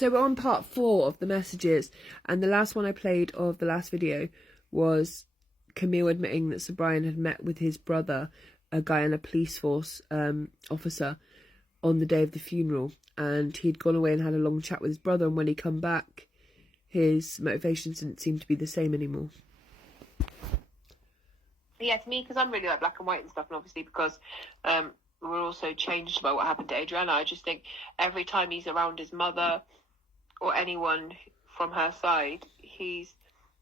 So we're on part 4 of the messages, and the last one I played of the last video was Camille admitting that Sir Brian had met with his brother, a Guyana police force officer, on the day of the funeral, and he'd gone away and had a long chat with his brother, and when he come back, his motivations didn't seem to be the same anymore. Yeah, to me, because I'm really like black and white and stuff, and obviously because we're also changed by what happened to Adriana, I just think every time he's around his mother or anyone from her side, he's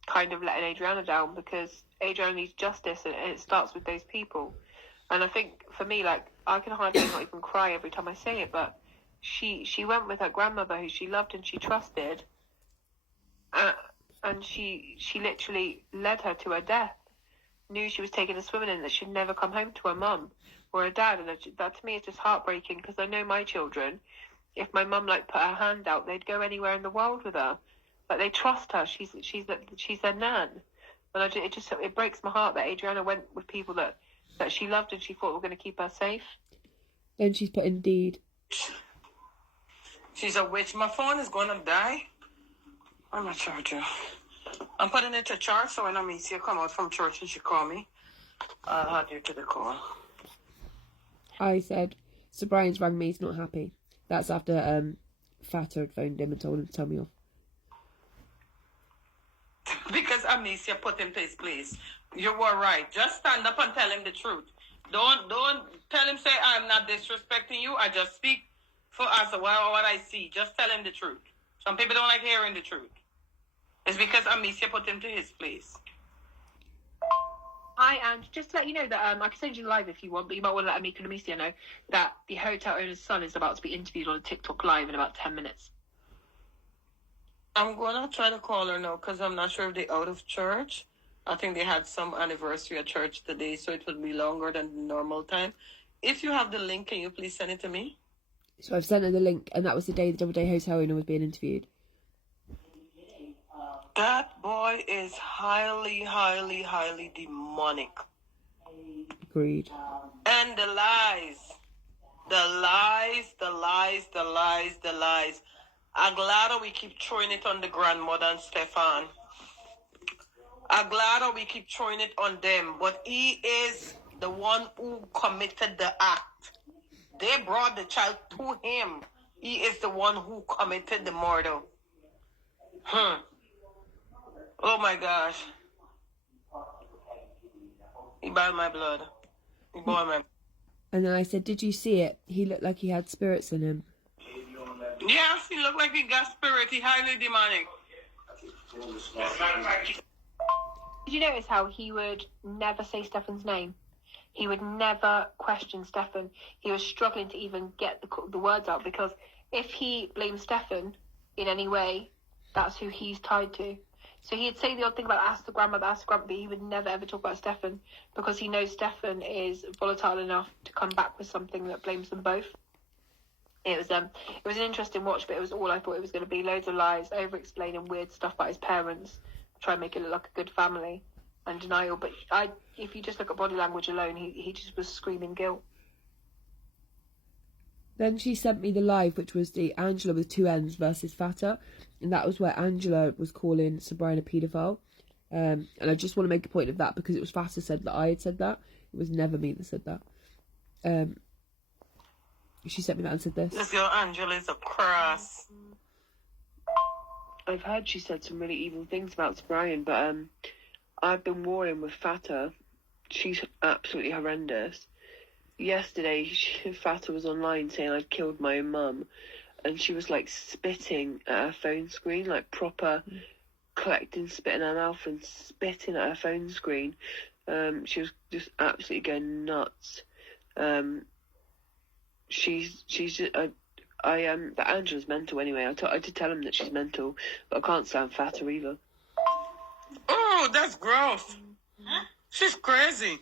kind of letting Adriana down, because Adriana needs justice, and it starts with those people. And I think for me, like, I can hardly not even cry every time I say it, but she went with her grandmother, who she loved and she trusted, and she literally led her to her death. Knew she was taking a swimming in, that she'd never come home to her mum or her dad, and that to me is just heartbreaking, because I know my children, if my mum like put her hand out, they'd go anywhere in the world with her. Like, they trust her. She's their nan, and it breaks my heart that Adriana went with people that she loved and she thought were going to keep her safe. Then she's put indeed. She's a witch. My phone is going to die. I'm not charging. I'm putting it to charge, so when Amicia come out from church and she call me, I'll add you to the call. I said, Sir Brian's rang me, he's not happy. That's after Fata had phoned him and told him to tell me off. Because Amicia put him to his place. You were right. Just stand up and tell him the truth. Don't tell him, say, I'm not disrespecting you. I just speak for us or what I see. Just tell him the truth. Some people don't like hearing the truth. It's because Amicia put him to his place. And just to let you know that I can send you live if you want, but you might want to let Amika and Amicia know that the hotel owner's son is about to be interviewed on a TikTok live in about 10 minutes. I'm going to try to call her now, because I'm not sure if they're out of church. I think they had some anniversary at church today, so it would be longer than the normal time. If you have the link, can you please send it to me? So I've sent her the link, and that was the day the Double Day hotel owner was being interviewed. That boy is highly, highly, highly demonic. Agreed. And the lies. I'm glad that we keep throwing it on the grandmother and Stefan. I'm glad that we keep throwing it on them. But he is the one who committed the act. They brought the child to him. He is the one who committed the murder. Oh my gosh. He boiled my blood. He boiled my... And then I said, did you see it? He looked like he had spirits in him. Yes, he looked like he got spirit. He highly demonic. Did you notice how he would never say Stefan's name? He would never question Stefan. He was struggling to even get the words out, because if he blames Stefan in any way, that's who he's tied to. So he'd say the odd thing about ask the grandmother, but he would never ever talk about Stefan, because he knows Stefan is volatile enough to come back with something that blames them both. It was an interesting watch, but it was all I thought it was going to be. Loads of lies, over-explaining weird stuff about his parents, try and make it look like a good family, and denial. But if you just look at body language alone, he just was screaming guilt. Then she sent me the live, which was the Angela with 2 N's versus Fata, and that was where Angela was calling Sir Brian a paedophile. And I just want to make a point of that, because it was Fata said that I had said that. It was never me that said that. She sent me that and said this. This girl Angela is a cross. I've heard she said some really evil things about Sir Brian, but I've been warring with Fata. She's absolutely horrendous. Yesterday, Fata was online saying I'd killed my own mum, and she was like spitting at her phone screen, like proper collecting spit in her mouth and spitting at her phone screen. She was just absolutely going nuts. She's just, that Angela's mental anyway. I did tell him that she's mental, but I can't stand Fata either. Oh, that's gross. Huh? She's crazy.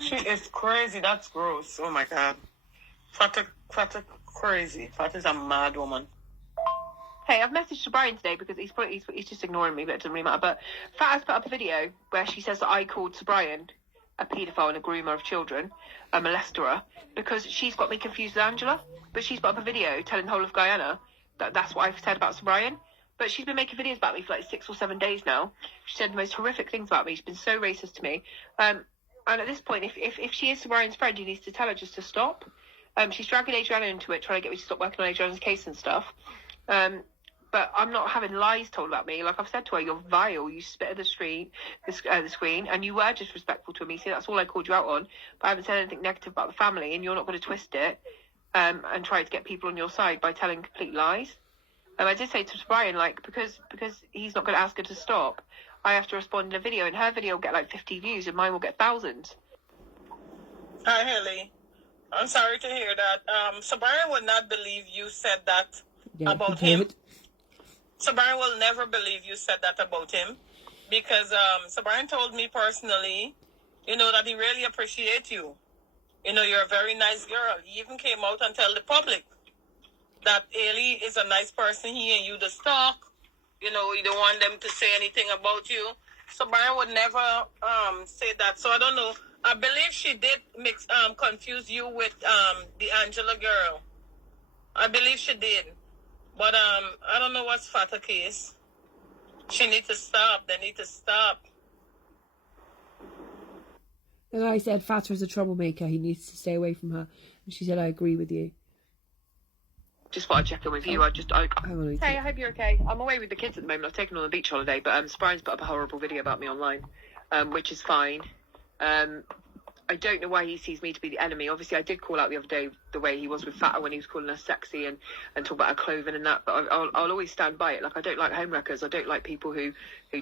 She is crazy. That's gross. Oh my God. Fata crazy. Fata's a mad woman. Hey, I've messaged to Brian today because he's just ignoring me, but it doesn't really matter. But Fata's put up a video where she says that I called Sir Brian a paedophile and a groomer of children, a molester, because she's got me confused with Angela. But she's put up a video telling the whole of Guyana that that's what I've said about Sir Brian. But she's been making videos about me for like 6 or 7 days now. She said the most horrific things about me. She's been so racist to me. And at this point, if she is Sir Brian's friend, he needs to tell her just to stop. She's dragging Adriana into it, trying to get me to stop working on Adriana's case and stuff. But I'm not having lies told about me. Like I've said to her, you're vile. You spit at the screen, and you were disrespectful to me. See, that's all I called you out on. But I haven't said anything negative about the family, and you're not going to twist it and try to get people on your side by telling complete lies. I did say to Brian, like, because he's not going to ask her to stop, I have to respond in a video, and her video will get like 50 views, and mine will get thousands. Hi, Haley. I'm sorry to hear that. So Brian would not believe you said that about him. So Brian will never believe you said that about him, because so Brian told me personally, that he really appreciates you. You're a very nice girl. He even came out and tell the public that Haley is a nice person. He and you the stalk. You don't want them to say anything about you. So Brian would never say that. So I don't know. I believe she did confuse you with the Angela girl. I believe she did. But I don't know what's Fata case. She needs to stop. They need to stop. And I said Fata is a troublemaker. He needs to stay away from her. And she said, I agree with you. Just thought I'd check in with you. Hey, I hope you're okay. I'm away with the kids at the moment. I've taken on a beach holiday, but Brian's put up a horrible video about me online, which is fine. I don't know why he sees me to be the enemy. Obviously, I did call out the other day the way he was with Fata when he was calling her sexy and talk about her clothing and that. But I'll always stand by it. Like, I don't like homewreckers. I don't like people who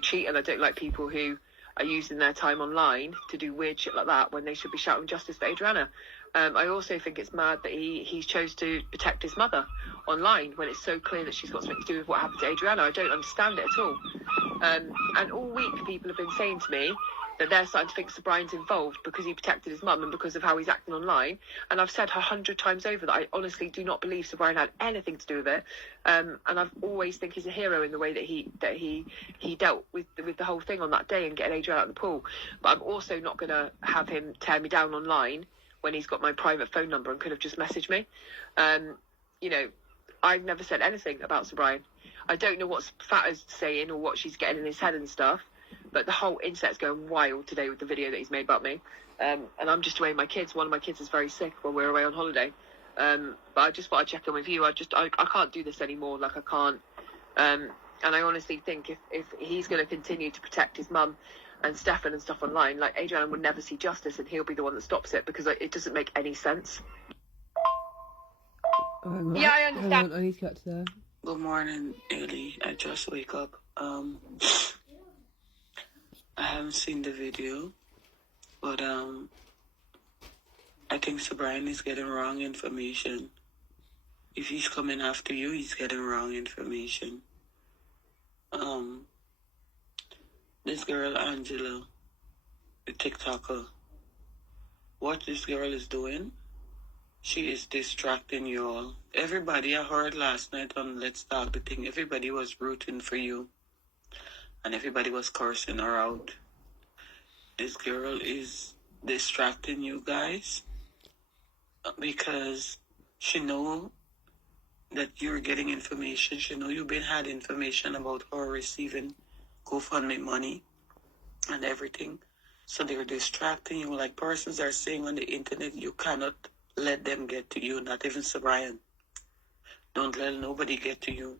cheat, and I don't like people who are using their time online to do weird shit like that when they should be shouting justice for Adriana. I also think it's mad that he chose to protect his mother online when it's so clear that she's got something to do with what happened to Adriana. I don't understand it at all. And all week people have been saying to me that they're starting to think Sir Brian's involved because he protected his mum and because of how he's acting online. And I've said 100 times over that I honestly do not believe Sir Brian had anything to do with it. And I've always think he's a hero in the way that he dealt with the whole thing on that day and getting Adriana out of the pool. But I'm also not going to have him tear me down online when he's got my private phone number and could have just messaged me. I've never said anything about Sir Brian. I don't know what Fata's saying or what she's getting in his head and stuff, but the whole internet's going wild today with the video that he's made about me. And I'm just away with my kids. One of my kids is very sick when we're away on holiday. But I just thought I'd check in with you. I can't do this anymore. Like, I can't. And I honestly think if he's going to continue to protect his mum and Stefan and stuff online, like, Adriana would never see justice, and he'll be the one that stops it, because it doesn't make any sense. Yeah, I understand. I need to get to there. Good morning, Haley. I just wake up. I haven't seen the video, but I think Sir Brian is getting wrong information. If he's coming after you, he's getting wrong information. This girl, Angela, the TikToker, what this girl is doing, she is distracting you all. Everybody, I heard last night on Let's Talk the thing, everybody was rooting for you. And everybody was cursing her out. This girl is distracting you guys because she know that you're getting information. She know you've been had information about her receiving GoFundMe money and everything. So they're distracting you. Like persons are saying on the internet, you cannot let them get to you, not even Sir Brian. Don't let nobody get to you.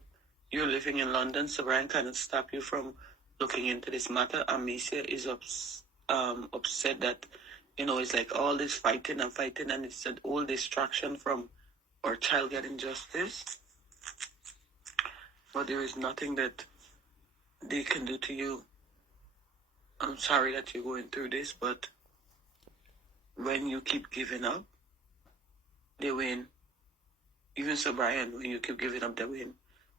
You're living in London, Sir Brian cannot stop you from looking into this matter. Amicia is upset that, it's like all this fighting, and it's an old distraction from our child getting justice. But there is nothing that they can do to you. I'm sorry that you're going through this, but when you keep giving up, they win. Even Sir Brian, when you keep giving up, they win.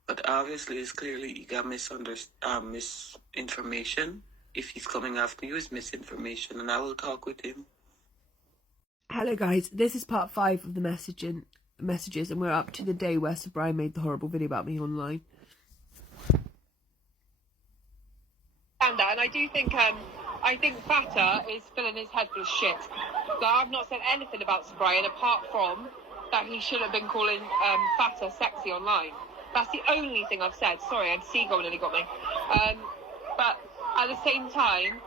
But obviously, it's clearly you got misinformation. If he's coming after you, it's misinformation, and I will talk with him. Hello guys, this is part 5 of the messages, and we're up to the day where Sir Brian made the horrible video about me online. And I do think I think Fata is filling his head full of shit. Like, I've not said anything about Sir Brian apart from that he should have been calling Fata sexy online. That's the only thing I've said. Sorry, a seagull nearly got me. But at the same time,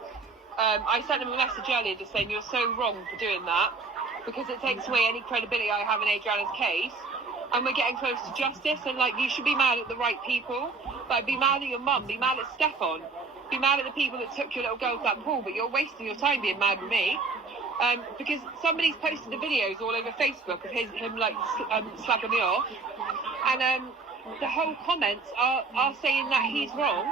I sent him a message earlier just saying you're so wrong for doing that because it takes away any credibility I have in Adriana's case. And we're getting close to justice, and like you should be mad at the right people. Like be mad at your mum, be mad at Stefan, be mad at the people that took your little girl to that pool, but you're wasting your time being mad with me. Because somebody's posted the videos all over Facebook of him like slagging me off, and the whole comments are saying that he's wrong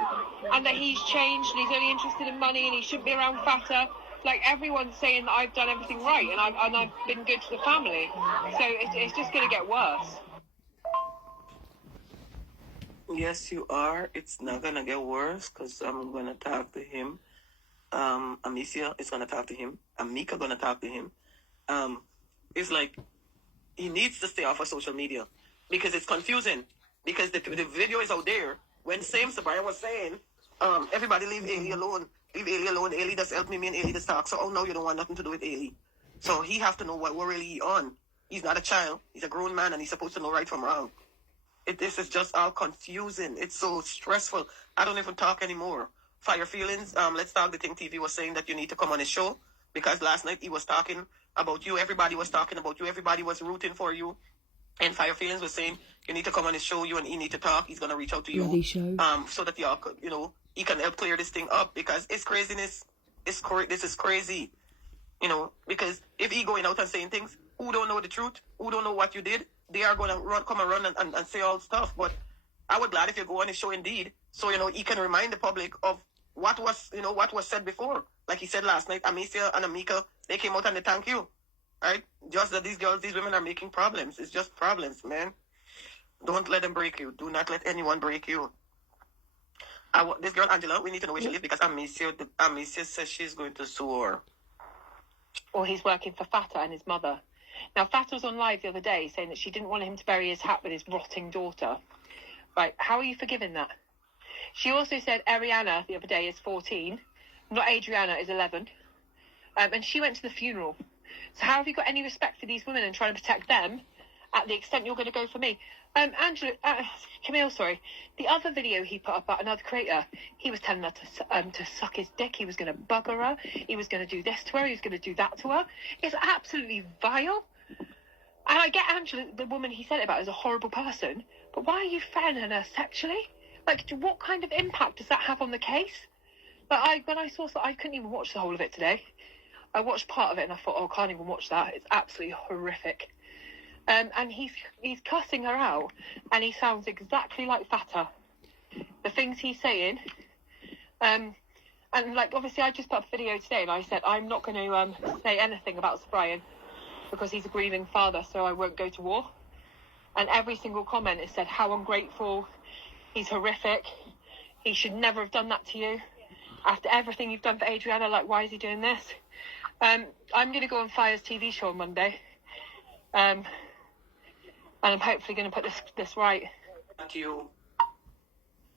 and that he's changed and he's only interested in money and he shouldn't be around Fata. Like everyone's saying that I've done everything right and I've been good to the family. So it's just going to get worse. Yes, you are. It's not gonna get worse because I'm gonna talk to him. Amicia is gonna talk to him. Amika gonna talk to him. It's like he needs to stay off of social media because it's confusing. Because the video is out there when same Sabaya was saying, everybody leave Ailey alone. Leave Ailey alone. Ailey just helped me and Ailey just talk. So no, you don't want nothing to do with Ailey. So he have to know what we're really on. He's not a child. He's a grown man and he's supposed to know right from wrong. This is just all confusing. It's so stressful. I don't even talk anymore. Fire Feelings, Let's Talk, the thing TV was saying that you need to come on his show because last night he was talking about you. Everybody was talking about you. Everybody was rooting for you. And Fire Feelings was saying you need to come on his show. You and he need to talk. He's going to reach out to you. So that y'all could, he can help clear this thing up because it's craziness. This is crazy. Because if he going out and saying things, who don't know the truth, who don't know what you did, they are going to come and run and say all stuff. But I would glad if you go on his show indeed, so he can remind the public of what was said before. Like he said last night, Amicia and Amika, they came out and they thank you, right? Just that these women are making problems. It's just problems, man. Don't let them break you. Do not let anyone break you. This girl Angela, we need to know where she lives because Amicia says she's going to sue her. Or he's working for Fata and his mother. Now, Fata was on live the other day saying that she didn't want him to bury his hat with his rotting daughter. Right, how are you forgiving that? She also said Ariana the other day is 14, not Adriana is 11, and she went to the funeral. So how have you got any respect for these women and trying to protect them at the extent you're going to go for me? Camille, sorry. The other video he put up about another creator, he was telling her to suck his dick. He was going to bugger her. He was going to do this to her. He was going to do that to her. It's absolutely vile. And I get Angela, the woman he said it about, is a horrible person. But why are you threatening her sexually? Like, what kind of impact does that have on the case? Like, when I saw that, I couldn't even watch the whole of it today. I watched part of it and I thought, I can't even watch that. It's absolutely horrific. And he's cussing her out, and he sounds exactly like Fata. The things he's saying, and like obviously I just put up a video today, and I said I'm not going to say anything about Sir Brian because he's a grieving father, so I won't go to war. And every single comment has said how ungrateful, he's horrific, he should never have done that to you. After everything you've done for Adriana, like why is he doing this? I'm going to go on Fire's TV show on Monday. And I'm hopefully going to put this right. Thank you.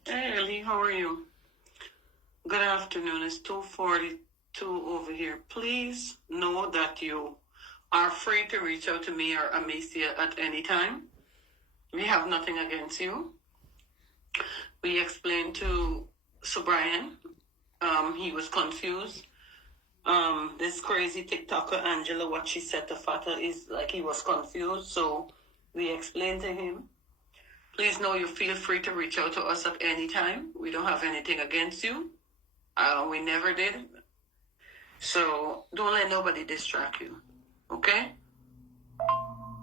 Hey, Ellie, how are you? Good afternoon. It's 2:42 over here. Please know that you are free to reach out to me or Amicia at any time. We have nothing against you. We explained to Sir Brian. He was confused. This crazy TikToker Angela, what she said to Fata is like he was confused, so we explained to him. Please know you feel free to reach out to us at any time. We don't have anything against you. We never did. So don't let nobody distract you. Okay?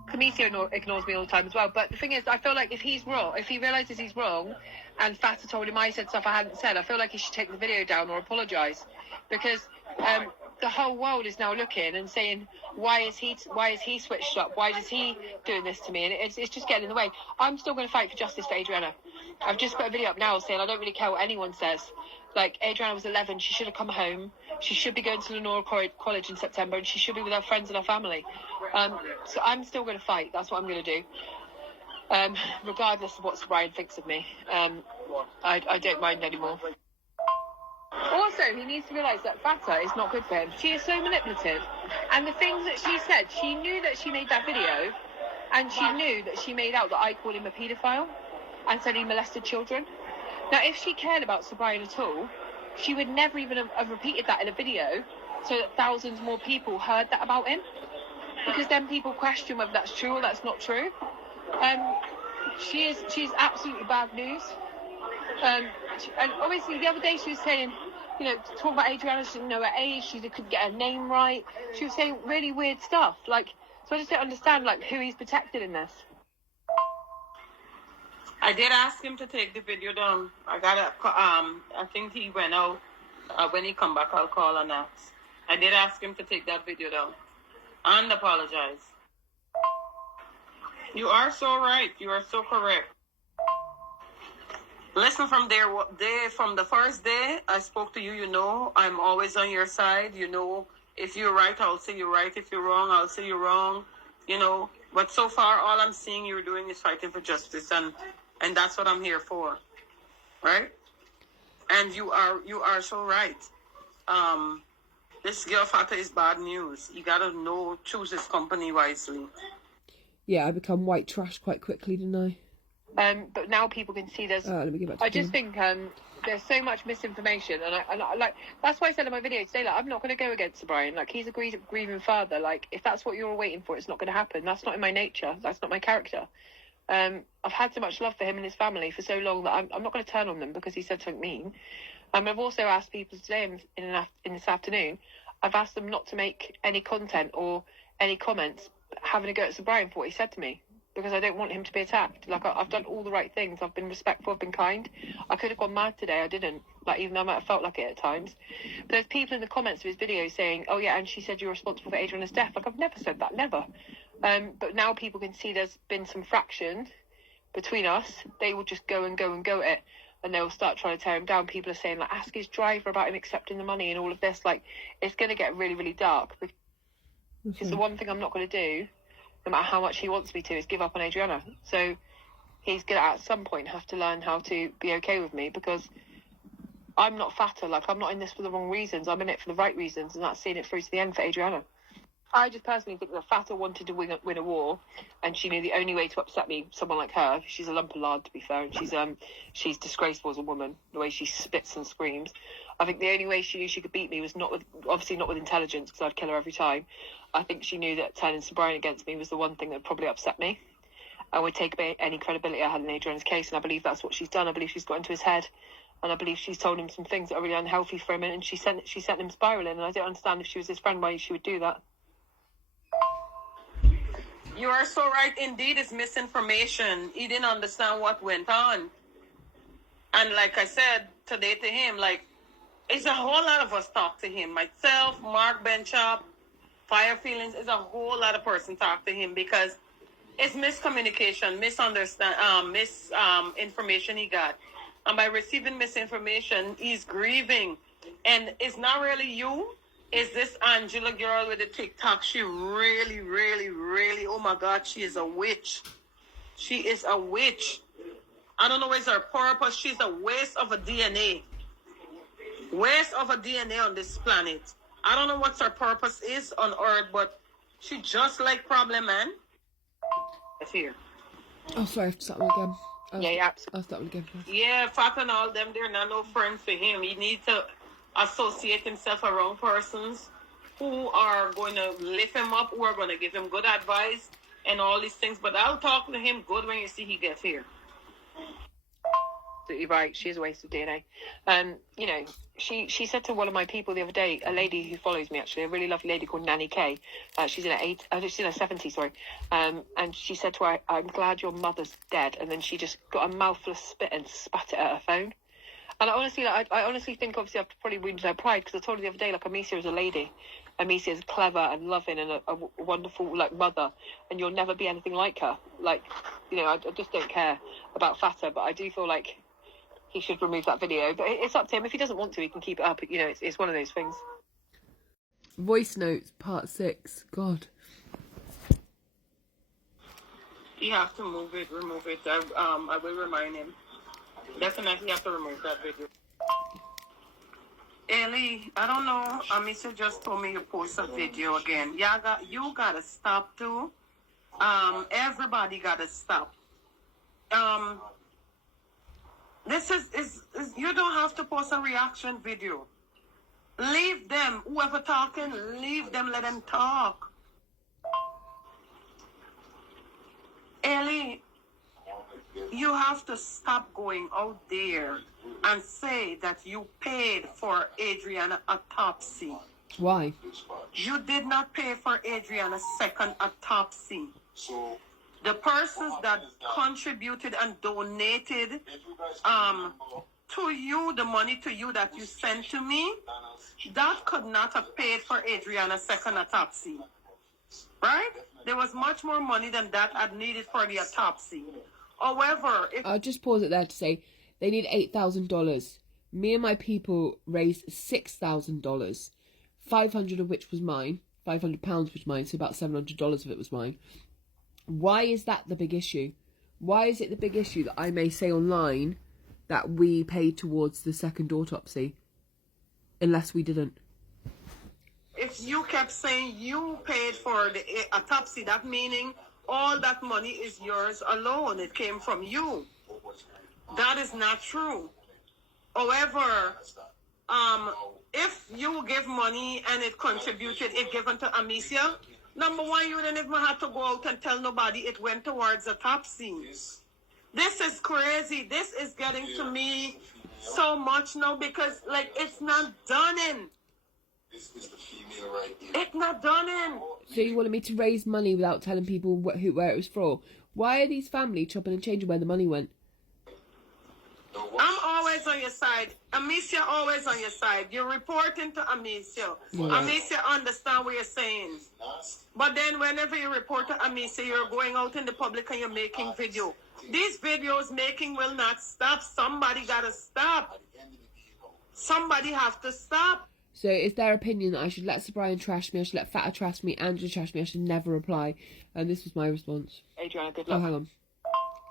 Camicio ignores me all the time as well. But the thing is, I feel like if he's wrong, if he realises he's wrong, and Fata told him I said stuff I hadn't said, I feel like he should take the video down or apologise. Because the whole world is now looking and saying, why is he switched up? Why is he doing this to me? And it's just getting in the way. I'm still going to fight for justice for Adriana. I've just put a video up now saying I don't really care what anyone says. Like, Adriana was 11. She should have come home. She should be going to Lenora College in September, and she should be with her friends and her family. So I'm still going to fight. That's what I'm going to do. Regardless of what Sir Brian thinks of me. I don't mind anymore. Also, he needs to realise that Fata is not good for him. She is so manipulative. And the things that she said, she knew that she made that video, and she knew that she made out that I called him a paedophile and said he molested children. Now, if she cared about Sir Brian at all, she would never even have repeated that in a video so that thousands more people heard that about him. Because then people question whether that's true or that's not true. She's absolutely bad news. And obviously the other day she was saying, you know, talking about Adriana, she didn't know her age, she couldn't get her name right. She was saying really weird stuff. Like, so I just don't understand, like, who he's protected in this. I did ask him to take the video down. I think he went out. When he come back, I'll call and ask. I did ask him to take that video down and apologize. You are so right. You are so correct. Listen, from from the first day I spoke to you, you know, I'm always on your side. You know, if you're right, I'll say you're right. If you're wrong, I'll say you're wrong. You know, but so far, all I'm seeing you're doing is fighting for justice, and that's what I'm here for, right? And you are so right. This girl Fata is bad news. You gotta choose his company wisely. Yeah, I become white trash quite quickly, didn't I? But now people can see there's. Let me get back to I just think there's so much misinformation, and I like that's why I said in my video today, like, I'm not going to go against Sir Brian. Like, he's a grieving father. Like, if that's what you're waiting for, it's not going to happen. That's not in my nature. That's not my character. I've had so much love for him and his family for so long that I'm not going to turn on them because he said something mean. I've also asked people today in this afternoon. I've asked them not to make any content or any comments having a go at Sir Brian for what he said to me, because I don't want him to be attacked. Like, I've done all the right things. I've been respectful, I've been kind. I could have gone mad today, I didn't. Like, even though I might have felt like it at times. But there's people in the comments of his video saying, oh yeah, and she said you're responsible for Adriana's death. Like, I've never said that, never. But now people can see there's been some fraction between us. They will just go and go and go at it, and they'll start trying to tear him down. People are saying, like, ask his driver about him accepting the money and all of this. Like, it's going to get really, really dark. Because the one thing I'm not going to do, no matter how much he wants me to, is give up on Adriana. So he's going to, at some point, have to learn how to be okay with me, because I'm not Fata. Like, I'm not in this for the wrong reasons. I'm in it for the right reasons, and that's seeing it through to the end for Adriana. I just personally think that Fata wanted to win a war, and she knew the only way to upset me, someone like her, she's a lump of lard, to be fair, and she's disgraceful as a woman, the way she spits and screams. I think the only way she knew she could beat me was obviously not with intelligence, because I'd kill her every time. I think she knew that turning Sir Brian against me was the one thing that would probably upset me and would take away any credibility I had in Adriana's case, and I believe that's what she's done. I believe she's got into his head, and I believe she's told him some things that are really unhealthy for him, and she sent him spiralling, and I don't understand, if she was his friend, why she would do that. You are so right. Indeed, it's misinformation. He didn't understand what went on. And like I said today to him, like, it's a whole lot of us talk to him. Myself, Mark Benchop, Fire Feelings, is a whole lot of person talk to him, because it's miscommunication, misinformation he got. And by receiving misinformation, he's grieving. And it's not really you. Is this Angela girl with the TikTok? She really, really, really, oh my God, she is a witch. She is a witch. I don't know what's her purpose. She's a waste of a DNA. Waste of a DNA on this planet. I don't know what her purpose is on Earth, but she just like Problem Man. It's here. Oh, sorry, I have to start them again. Yeah, I'll start them again first. Yeah, Fat and all them, they're not no friends for him. He needs to associate himself around persons who are going to lift him up, who are going to give him good advice and all these things. But I'll talk to him good when you see he gets here. Absolutely right. She is a waste of DNA. You know, she said to one of my people the other day, a lady who follows me, actually, a really lovely lady called Nanny K. She's in her 70s, sorry. And she said to her, I'm glad your mother's dead. And then she just got a mouthful of spit and spat it at her phone. And I honestly think, obviously, I've probably wounded her pride, because I told her the other day, like, Amicia is a lady. Amicia is clever and loving and a wonderful, like, mother, and you'll never be anything like her. Like, you know, I just don't care about Fata, but I do feel like he should remove that video. But it's up to him. If he doesn't want to, he can keep it up. You know, it's one of those things. Voice notes, part 6. God. You have to remove it. I will remind him. Definitely have to remove that video. Ellie, I don't know. Amisa just told me you post a video again. You gotta stop too. Everybody gotta stop. This is you don't have to post a reaction video. Leave them. Whoever talking, leave them. Let them talk. Ellie, you have to stop going out there and say that you paid for Adriana autopsy. Why? You did not pay for Adriana's second autopsy. The persons that contributed and donated to you, the money to you that you sent to me, that could not have paid for Adriana's second autopsy. Right? There was much more money than that I needed for the autopsy. However, if I'll just pause it there to say they need $8,000. Me and my people raised $6,000, 500 of which was mine, £500 was mine, so about $700 of it was mine. Why is that the big issue? Why is it the big issue that I may say online that we paid towards the second autopsy, unless we didn't? if you kept saying you paid for the autopsy, that meaning all that money is yours alone. It came from you. That is not true. However, if you give money and it contributed, it given to Amicia, number one, you didn't even have to go out and tell nobody it went towards autopsy. This is crazy. This is getting to me so much now because, like, it's not done in. It's not done in. So you wanted me to raise money without telling people where it was for? Why are these family chopping and changing where the money went? I'm always on your side. Amicia always on your side. You're reporting to Amicia. Yeah. Amicia understand what you're saying. But then whenever you report to Amicia, you're going out in the public and you're making video. These videos making will not stop. Somebody gotta stop. Somebody have to stop. So is their opinion that I should let Sir Brian trash me, I should let Fatta trash me, Andrew trash me, I should never reply? And this was my response. Adriana, good Oh, luck. hang on.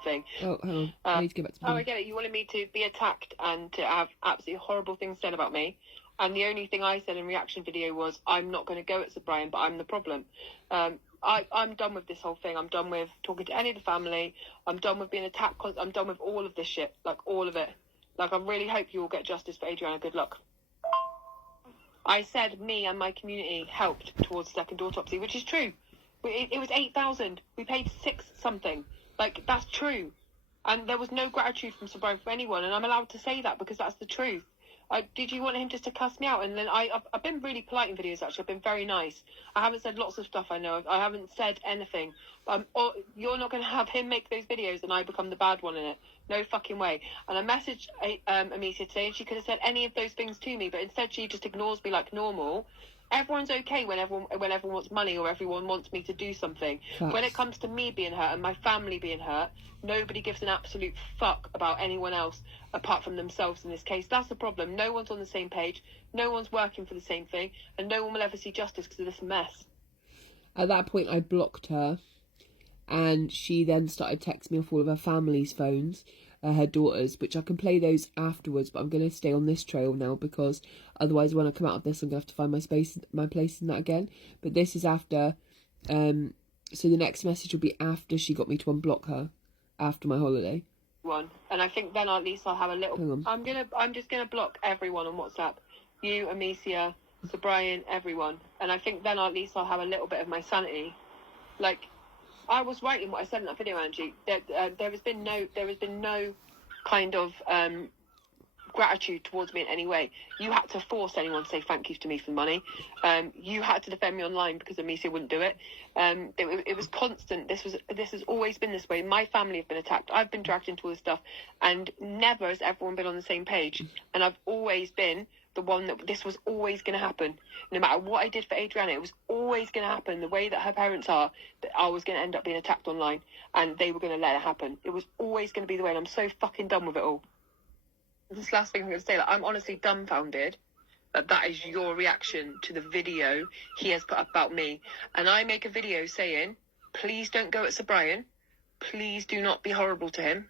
Thing. Oh, hang on. I need to get back to Oh, I get it. You wanted me to be attacked and to have absolutely horrible things said about me. And the only thing I said in reaction video was, I'm not going to go at Sir Brian, but I'm the problem. I'm done with this whole thing. I'm done with talking to any of the family. I'm done with being attacked. I'm done with all of this shit. Like, all of it. Like, I really hope you will get justice for Adriana. Good luck. I said me and my community helped towards the second autopsy, which is true. It was 8,000. We paid 6 something. Like, that's true. And there was no gratitude from Sir Brian for anyone, and I'm allowed to say that because that's the truth. Did you want him just to cuss me out? And then I've been really polite in videos, actually. I've been very nice. I haven't said lots of stuff, I know. I haven't said anything. You're not going to have him make those videos and I become the bad one in it. No fucking way. And I messaged Amicia today, and she could have said any of those things to me, but instead she just ignores me like normal. Everyone's okay when everyone wants money or everyone wants me to do something. Facts. When it comes to me being hurt and my family being hurt, nobody gives an absolute fuck about anyone else apart from themselves in this case. That's the problem. No one's on the same page. No one's working for the same thing. And no one will ever see justice because of this mess. At that point, I blocked her. And she then started texting me off all of her family's phones, her daughters, which I can play those afterwards, but I'm going to stay on this trail now because otherwise when I come out of this I'm going to have to find my place in that again. But this is after, so the next message will be after she got me to unblock her, after my holiday. And I think then at least I'll have a little... Hang on. I'm just going to block everyone on WhatsApp. You, Amicia, Sir Brian, everyone. And I think then at least I'll have a little bit of my sanity. Like... I was right in what I said in that video, Angie. There has been no kind of gratitude towards me in any way. You had to force anyone to say thank you to me for the money. You had to defend me online because Amicia wouldn't do it. It was constant. This has always been this way. My family have been attacked. I've been dragged into all this stuff, and never has everyone been on the same page. And I've always been the one that this was always going to happen. No matter what I did for Adriana, it was always going to happen. The way that her parents are, that I was going to end up being attacked online, and they were going to let it happen. It was always going to be the way, and I'm so fucking done with it all. This last thing I'm going to say, like, I'm honestly dumbfounded that is your reaction to the video he has put up about me. And I make a video saying, please don't go at Sir Brian. Please do not be horrible to him.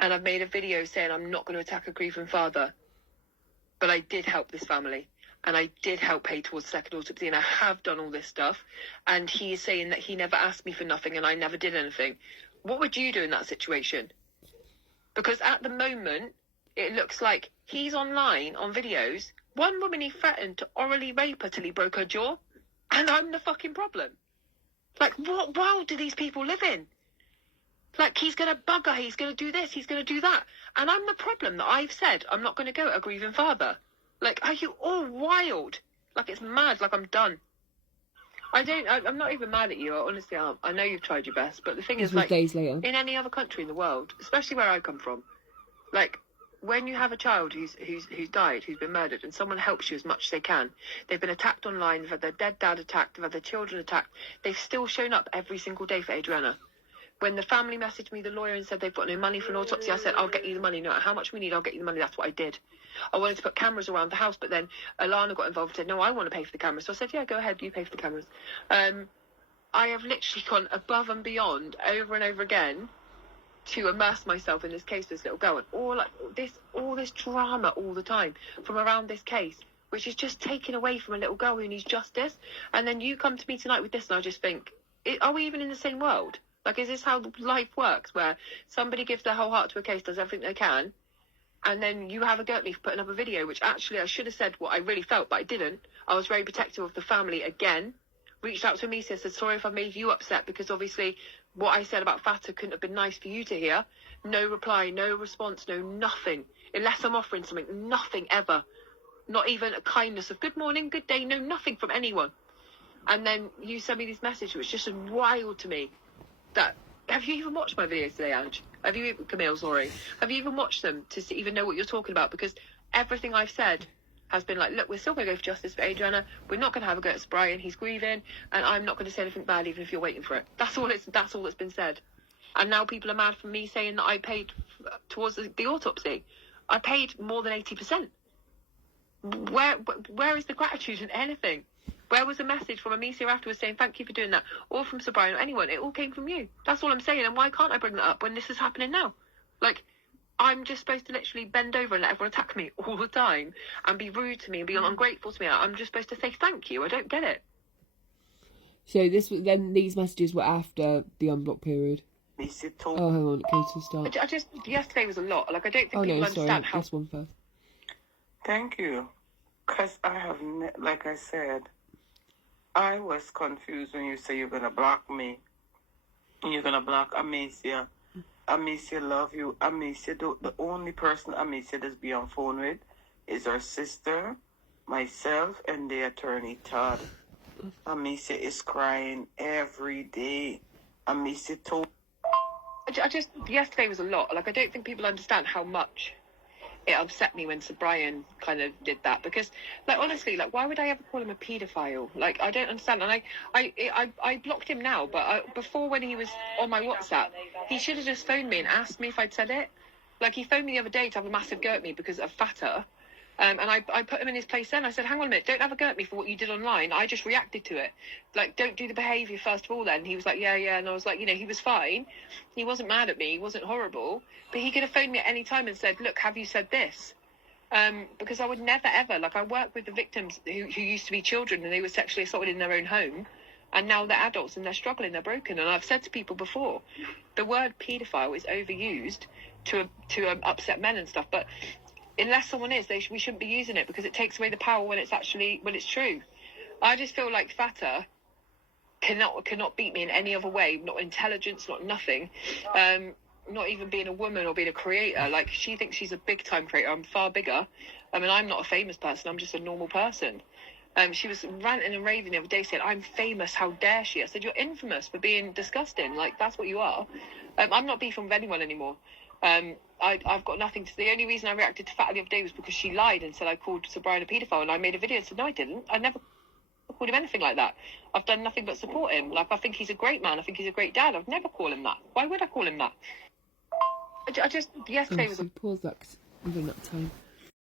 And I've made a video saying I'm not going to attack a grieving father. but I did help this family. And I did help pay towards the second autopsy, and I have done all this stuff. And he is saying that he never asked me for nothing and I never did anything. What would you do in that situation? Because at the moment, it looks like he's online on videos. One woman he threatened to orally rape her till he broke her jaw. And I'm the fucking problem. Like, what world do these people live in? Like, he's going to bug her, he's going to do this, he's going to do that. And I'm the problem that I've said I'm not going to go a grieving father. Like, are you all wild? Like, it's mad. Like, I'm done. I'm not even mad at you. Honestly, I know you've tried your best. But the thing is, like, days later. in any other country in the world, especially where I come from, like, when you have a child who's died, who's been murdered, and someone helps you as much as they can, they've been attacked online, they've had their dead dad attacked, they've had their children attacked, they've still shown up every single day for Adriana. When the family messaged me, the lawyer, and said they've got no money for an autopsy, I said, I'll get you the money. No matter how much we need, I'll get you the money. That's what I did. I wanted to put cameras around the house, but then Alana got involved and said, no, I want to pay for the cameras. So I said, yeah, go ahead, you pay for the cameras. I have literally gone above and beyond over and over again to immerse myself in this case with this little girl. And all this drama all the time from around this case, which is just taken away from a little girl who needs justice. And then you come to me tonight with this, and I just think, are we even in the same world? Like, is this how life works, where somebody gives their whole heart to a case, does everything they can, and then you have a go at me for putting up a video, which actually I should have said what I really felt, but I didn't. I was very protective of the family again. Reached out to Amicia, said, sorry if I made you upset, because obviously what I said about Fata couldn't have been nice for you to hear. No reply, no response, no nothing. Unless I'm offering something, nothing ever. Not even a kindness of good morning, good day, no, nothing from anyone. And then you send me this message, which just wild to me. Have you even watched my videos today, Ange? Camille, sorry. Have you even watched them to even know what you're talking about? Because everything I've said has been like, look, we're still going to go for justice for Adriana. We're not going to have a go at Brian. He's grieving, and I'm not going to say anything bad, even if you're waiting for it. That's all that's been said. And now people are mad for me saying that I paid towards the autopsy. I paid more than 80%. Where is the gratitude in anything? Where was the message from Amicia afterwards saying thank you for doing that, or from Sir Brian or anyone? It all came from you. That's all I'm saying. And why can't I bring that up when this is happening now? Like, I'm just supposed to literally bend over and let everyone attack me all the time and be rude to me and be ungrateful to me. I'm just supposed to say thank you. I don't get it. So these messages were after the unblock period. Oh, hang on, it goes to the start. Yesterday was a lot. Like, I don't think people understand how. This one first. Thank you. Because I have, like I said, I was confused when you say you're going to block me. You're going to block Amicia. Amicia love you. Amicia, the only person Amicia does be on phone with is her sister, myself, and the attorney, Todd. Amicia is crying every day. Amicia told... Yesterday was a lot. Like, I don't think people understand how much it upset me when Sir Brian kind of did that, because, like, honestly, like, why would I ever call him a paedophile? Like, I don't understand. And I blocked him now, but before, when he was on my WhatsApp, he should have just phoned me and asked me if I'd said it. Like, he phoned me the other day to have a massive go at me because of Fata, and I put him in his place then. I said, hang on a minute, don't have a go at me for what you did online. I just reacted to it. Like, don't do the behaviour first of all then. He was like, yeah, and I was like, he was fine. He wasn't mad at me. He wasn't horrible. But he could have phoned me at any time and said, look, have you said this? Because I would never, ever, like, I work with the victims who used to be children and they were sexually assaulted in their own home. And now they're adults and they're struggling, they're broken. And I've said to people before, the word paedophile is overused to upset men and stuff. But unless someone is, we shouldn't be using it, because it takes away the power when it's true. I just feel like Fata cannot beat me in any other way. Not intelligence, not nothing. Not even being a woman or being a creator. Like, she thinks she's a big time creator. I'm far bigger. I mean, I'm not a famous person. I'm just a normal person. She was ranting and raving the other day saying, I'm famous, how dare she? I said, you're infamous for being disgusting. Like, that's what you are. I'm not beefing with anyone anymore. I've got nothing to... The only reason I reacted to Fata the other day was because she lied and said I called Sir Brian a paedophile, and I made a video and said, no, I didn't. I never called him anything like that. I've done nothing but support him. Like, I think he's a great man. I think he's a great dad. I've never called him that. Why would I call him that? Yesterday was... Pause that, 'cause we've run out of time.